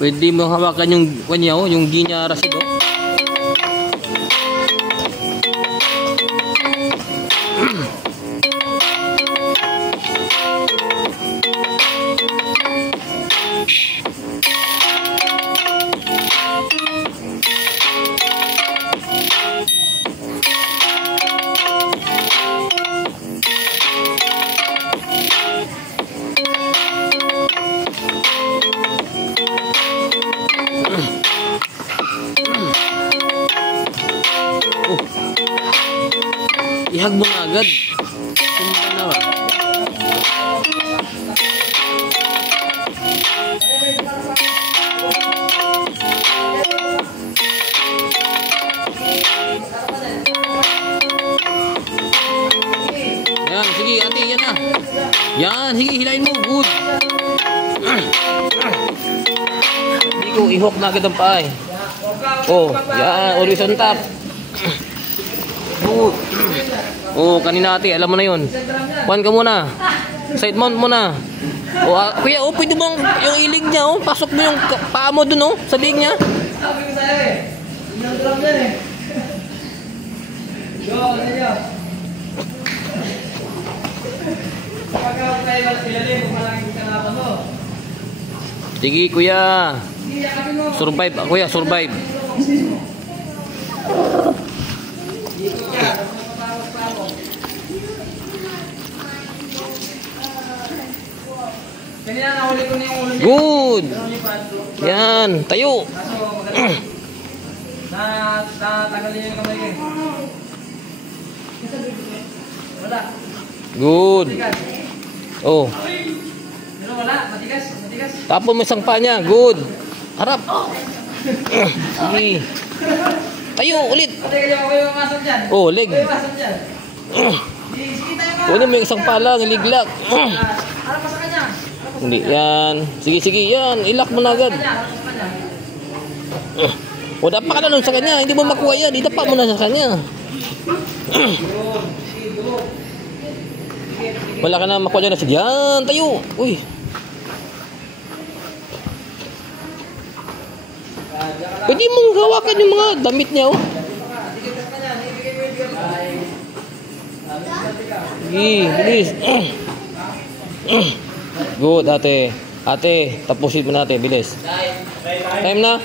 Pwede mo hawakan yung kanyaw, yung ginya rasido. Ihag mo na agad. Kumpa na ba? Yan, sige ate, yan na. Yan, sige, hilain mo. Good. Hindi ko, ihok na agad ang paa eh. Oh, yan, always on top. Good. Oh, kanina ate, alam mo na yun. Kuhan ka muna. Side mount muna. Oh, kuya, oh, pwede bang yung ilig niya, oh. Pasok mo yung paa mo dun, oh. Sa lig niya. Sabi ko sa'yo eh. Sinandram yan eh. Yo, sa'yo. Pagka tayo ilalim, kung malangin ka na mo. Sige, kuya. Survive, kuya, survive. Good. Yan, tayo. Natanggalin yung kamay eh. Wala. Good. Oh. Pero wala, matigas, matigas. Tapon mo isang paa niya. Good. Harap. Sige. Tayo ulit. Oh, leg. Kunin mo yung isang paa lang, liglak. Harap pa sa kanya. Hindi, yan. Sige, sige, yan. Ilak mo na agad. O, dapa ka na nun sa kanya. Hindi mo makuha yan. Idapa mo na sa kanya. Wala ka na makuha dyan. Sige, yan. Tayo. Uy. Pwede mong hawakan yung mga damit niya, oh. Sige, bilis. Good, ate. Ate, tapusin mo natin, bilis. Time na.